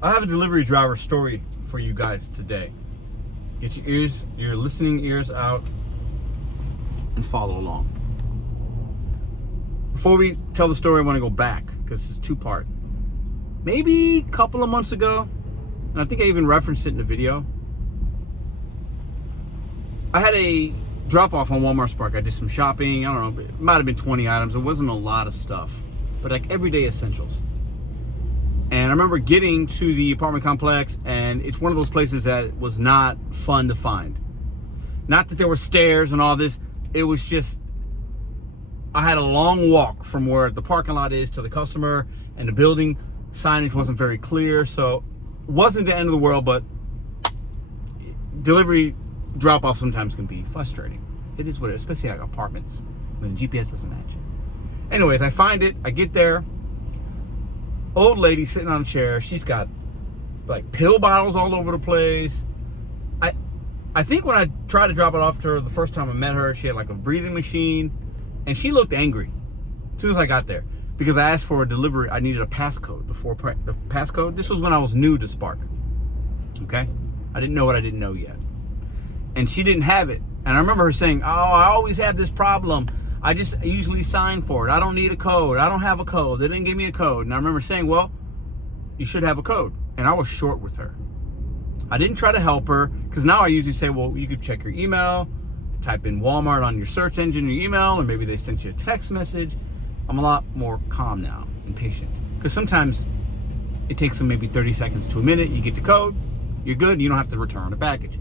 I have a delivery driver story for you guys today. Get your listening ears out and follow along. Before we tell the story, I want to go back because it's two-part. Maybe a couple of months ago, and I think I even referenced it in the video, I had a drop-off on Walmart Spark. I did some shopping. I don't know, it might have been 20 items. It wasn't a lot of stuff, but like everyday essentials. And I remember getting to the apartment complex, and it's one of those places that was not fun to find. Not that there were stairs and all this. It was just, I had a long walk from where the parking lot is to the customer, and the building signage wasn't very clear. So it wasn't the end of the world, but delivery drop-off sometimes can be frustrating. It is what it is, especially like apartments when the GPS doesn't match it. Anyways, I find it, I get there. Old lady sitting on a chair. She's got like pill bottles all over the place. I think when I tried to drop it off to her the first time I met her, she had like a breathing machine, and she looked angry as soon as I got there because I asked for a delivery. I needed a passcode, the passcode. This was when I was new to Spark. Okay, I didn't know what I didn't know yet, and she didn't have it. And I remember her saying, "Oh, I always have this problem. I usually sign for it. I don't need a code. I don't have a code. They didn't give me a code." And I remember saying, "Well, you should have a code." And I was short with her. I didn't try to help her because now I usually say, well, you could check your email, type in Walmart on your search engine, your email, and maybe they sent you a text message. I'm a lot more calm now and patient because sometimes it takes them maybe 30 seconds to a minute. You get the code, you're good. You don't have to return the package.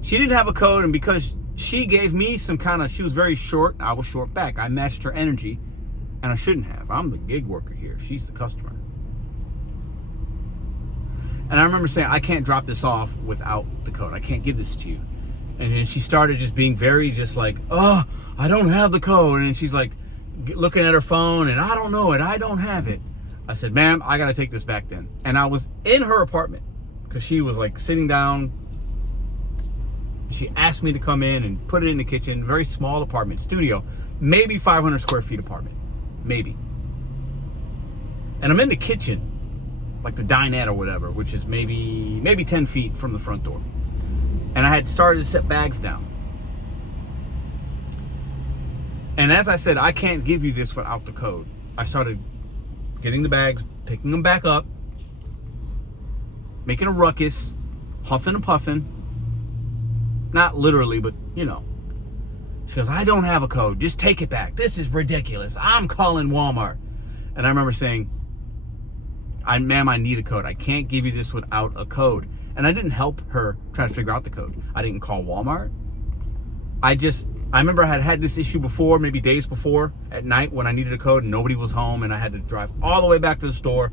She didn't have a code, and because she gave me she was very short, I was short back. I matched her energy, and I shouldn't have. I'm the gig worker here. She's the customer. And I remember saying, I can't drop this off without the code. I can't give this to you. And then she started just being very just like, oh, I don't have the code. And she's like looking at her phone, and I don't know it. I don't have it. I said, ma'am, I got to take this back then. And I was in her apartment because she was like sitting down. She asked me to come in and put it in the kitchen. Very small apartment, studio, maybe 500 square feet apartment, maybe. And I'm in the kitchen, like the dinette or whatever, which is maybe 10 feet from the front door. And I had started to set bags down. And as I said, I can't give you this without the code. I started getting the bags, picking them back up, making a ruckus, huffing and puffing. Not literally, but you know. She goes, I don't have a code. Just take it back. This is ridiculous. I'm calling Walmart. And I remember saying, ma'am, I need a code. I can't give you this without a code. And I didn't help her try to figure out the code. I didn't call Walmart. I remember I had this issue before, maybe days before, at night when I needed a code and nobody was home, and I had to drive all the way back to the store,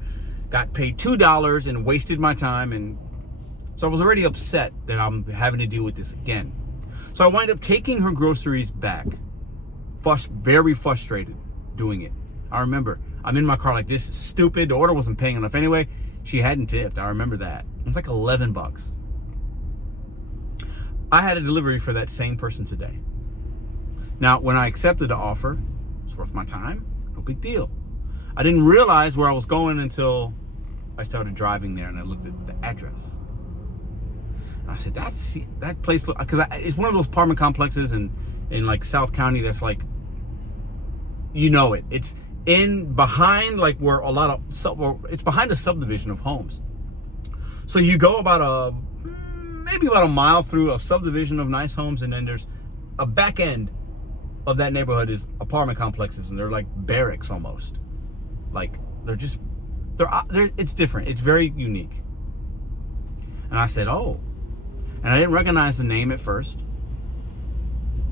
got paid $2 and wasted my time. And so I was already upset that I'm having to deal with this again. So I wind up taking her groceries back. Very frustrated doing it. I remember I'm in my car like, this is stupid. The order wasn't paying enough anyway. She hadn't tipped. I remember that. It was like 11 bucks. I had a delivery for that same person today. Now, when I accepted the offer, it's worth my time. No big deal. I didn't realize where I was going until I started driving there and I looked at the address. And I said, that place, because it's one of those apartment complexes in like South County that's like, you know it. It's behind like where it's behind a subdivision of homes. So you go maybe about a mile through a subdivision of nice homes, and then there's a back end of that neighborhood is apartment complexes, and they're like barracks almost. Like it's different. It's very unique. And I said, oh. And I didn't recognize the name at first.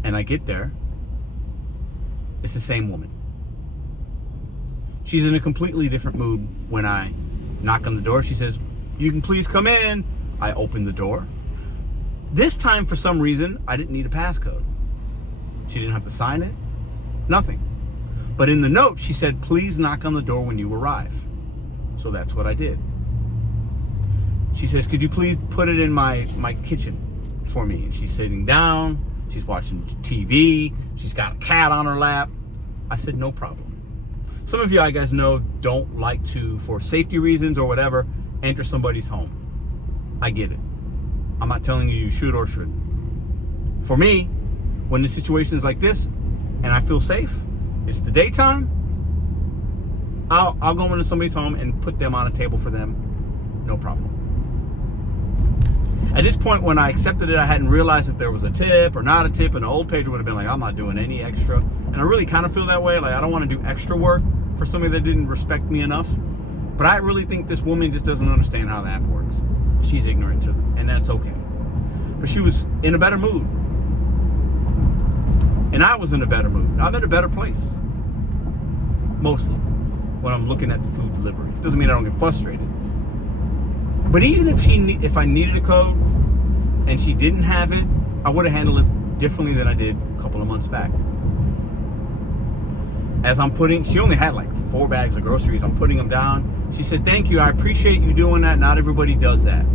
And I get there. It's the same woman. She's in a completely different mood when I knock on the door. She says, you can please come in. I open the door. This time, for some reason, I didn't need a passcode. She didn't have to sign it. Nothing. But in the note, she said, please knock on the door when you arrive. So that's what I did. She says, could you please put it in my kitchen for me? And she's sitting down. She's watching TV. She's got a cat on her lap. I said, no problem. Some of you guys know don't like to, for safety reasons or whatever, enter somebody's home. I get it. I'm not telling you should or shouldn't. For me, when the situation is like this and I feel safe, it's the daytime, I'll go into somebody's home and put them on a table for them. No problem. At this point, when I accepted it, I hadn't realized if there was a tip or not a tip, and the old pager would have been like, I'm not doing any extra. And I really kind of feel that way. Like, I don't want to do extra work for somebody that didn't respect me enough. But I really think this woman just doesn't understand how the app works. She's ignorant to it, and that's okay. But she was in a better mood. And I was in a better mood. I'm in a better place. Mostly. When I'm looking at the food delivery. It doesn't mean I don't get frustrated. But even if I needed a code and she didn't have it, I would have handled it differently than I did a couple of months back. As she only had like 4 bags of groceries. I'm putting them down. She said, thank you. I appreciate you doing that. Not everybody does that.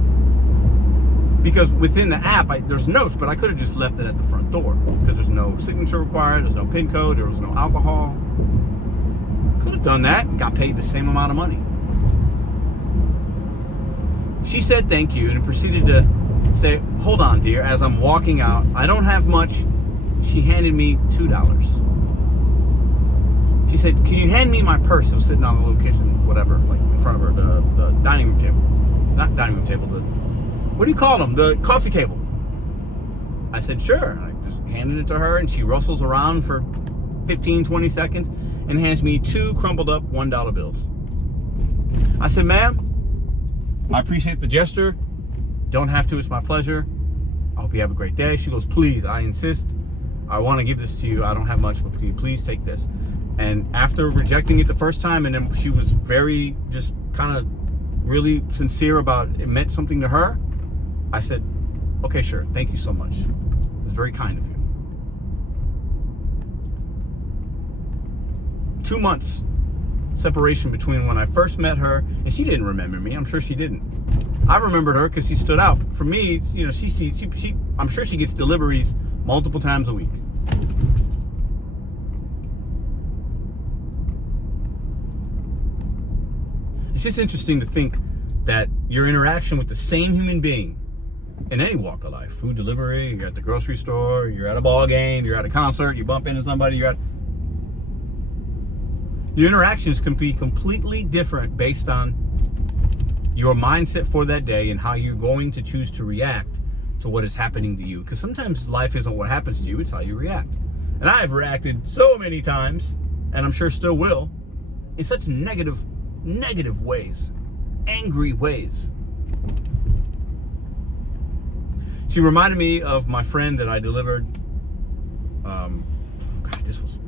Because within the app, there's notes, but I could have just left it at the front door because there's no signature required. There's no PIN code. There was no alcohol. Could have done that and got paid the same amount of money. She said thank you and proceeded to say, hold on, dear, as I'm walking out. I don't have much. She handed me $2. She said, can you hand me my purse? It was sitting on the little kitchen, whatever, like in front of her, the dining room table. Not dining room table, what do you call them? The coffee table. I said, sure. I just handed it to her, and she rustles around for 15, 20 seconds and hands me 2 crumpled up $1 bills. I said, ma'am, I appreciate the gesture. Don't have to, it's my pleasure. I hope you have a great day. She goes, please, I insist. I want to give this to you. I don't have much, but can you please take this? And after rejecting it the first time, and then she was very, just kind of really sincere about it meant something to her, I said, okay, sure. Thank you so much. It's very kind of you. 2 months separation between when I first met her, and she didn't remember me. I'm sure she didn't. I remembered her because she stood out. For me, you know, she I'm sure she gets deliveries multiple times a week. It's just interesting to think that your interaction with the same human being in any walk of life, food delivery, you're at the grocery store, you're at a ball game, you're at a concert, you bump into somebody, your interactions can be completely different based on your mindset for that day and how you're going to choose to react to what is happening to you. Because sometimes life isn't what happens to you, it's how you react. And I've reacted so many times, and I'm sure still will, in such negative ways, angry ways. She reminded me of my friend that I delivered, this was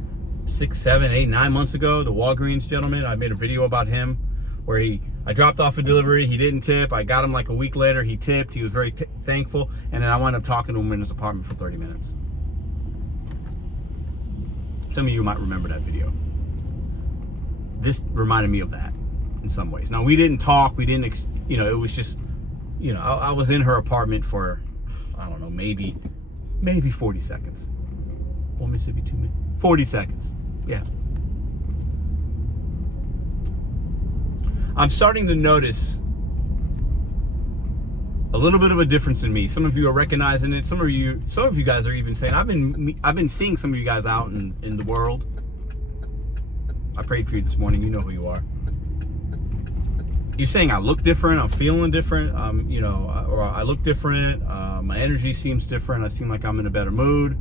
6, 7, 8, 9 months ago, the Walgreens gentleman. I made a video about him where I dropped off a delivery, he didn't tip, I got him like a week later, he tipped, he was very thankful, and then I wound up talking to him in his apartment for 30 minutes. Some of you might remember that video. This reminded me of that in some ways. Now, we didn't talk, we didn't, it was just, I was in her apartment for, I don't know, maybe 40 seconds. One Mississippi, 2 minutes. 40 seconds. Yeah. I'm starting to notice a little bit of a difference in me. Some of you are recognizing it. Some of you guys are even saying, I've been seeing some of you guys out in the world. I prayed for you this morning. You know who you are. You're saying I look different, I'm feeling different, or I look different, my energy seems different, I seem like I'm in a better mood.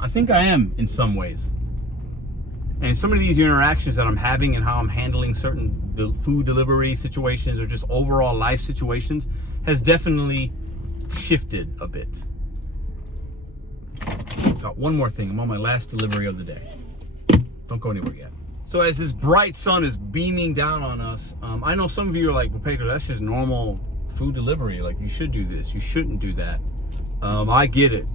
I think I am in some ways. And some of these interactions that I'm having and how I'm handling certain food delivery situations or just overall life situations has definitely shifted a bit. Got one more thing. I'm on my last delivery of the day. Don't go anywhere yet. So as this bright sun is beaming down on us, I know some of you are like, well, Pedro, that's just normal food delivery. Like, you should do this. You shouldn't do that. I get it.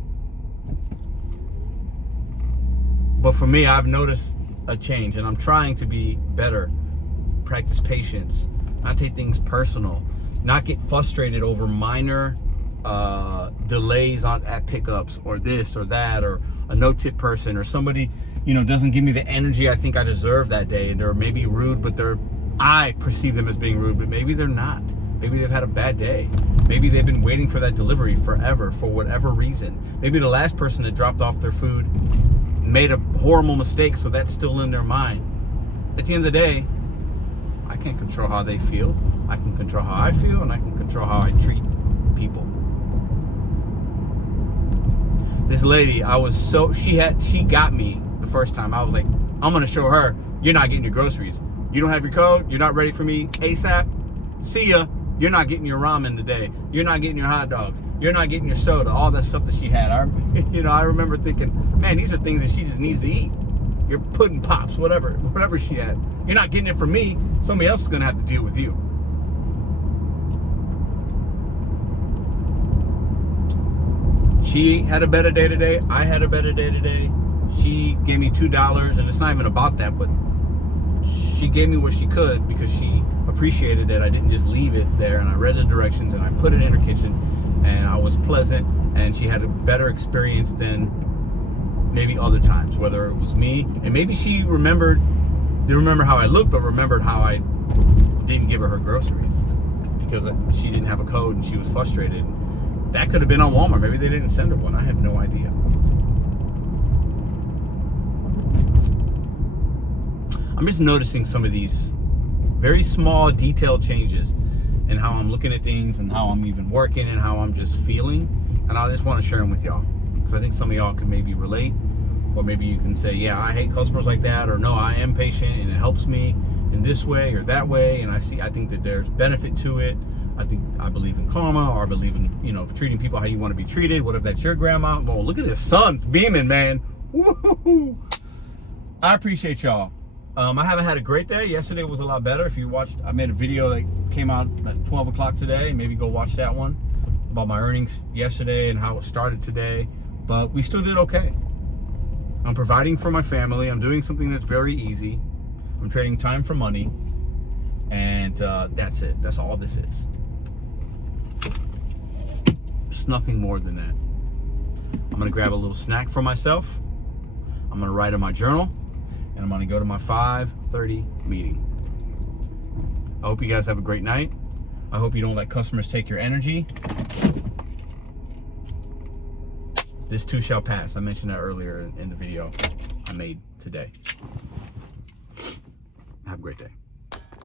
But for me, I've noticed a change, and I'm trying to be better, practice patience, not take things personal, not get frustrated over minor delays at pickups or this or that, or a no-tip person or somebody, doesn't give me the energy I think I deserve that day, and they're maybe rude, but they're I perceive them as being rude, but maybe they're not. Maybe they've had a bad day. Maybe they've been waiting for that delivery forever for whatever reason. Maybe the last person that dropped off their food made a horrible mistake, so that's still in their mind. At the end of the day, I can't control how they feel. I can control how I feel, and I can control how I treat people. This lady, she got me the first time. I was like, I'm gonna show her, you're not getting your groceries. You don't have your code, you're not ready for me ASAP. See ya. You're not getting your ramen today. You're not getting your hot dogs. You're not getting your soda. All that stuff that she had. I remember thinking, man, these are things that she just needs to eat. Your pudding pops, whatever she had. You're not getting it from me. Somebody else is gonna have to deal with you. She had a better day today. I had a better day today. She gave me $2, and it's not even about that, but she gave me what she could because she appreciated that I didn't just leave it there, and I read the directions and I put it in her kitchen, and I was pleasant, and she had a better experience than maybe other times, whether it was me, and maybe she didn't remember how I looked, but remembered how I didn't give her groceries because she didn't have a code and she was frustrated. That could have been on Walmart. Maybe they didn't send her one. I have no idea. I'm just noticing some of these very small detailed changes in how I'm looking at things and how I'm even working and how I'm just feeling. And I just want to share them with y'all because I think some of y'all can maybe relate, or maybe you can say, yeah, I hate customers like that, or no, I am patient and it helps me in this way or that way. And I think that there's benefit to it. I believe in karma, or I believe in, treating people how you want to be treated. What if that's your grandma? Well, look at the sun's beaming, man. Woo-hoo-hoo. I appreciate y'all. I haven't had a great day. Yesterday was a lot better. If you watched, I made a video that came out at 12 o'clock today. Maybe go watch that one about my earnings yesterday and how it started today. But we still did okay. I'm providing for my family. I'm doing something that's very easy. I'm trading time for money. And that's it. That's all this is. It's nothing more than that. I'm going to grab a little snack for myself. I'm going to write in my journal. And I'm going to go to my 5:30 meeting. I hope you guys have a great night. I hope you don't let customers take your energy. This too shall pass. I mentioned that earlier in the video I made today. Have a great day.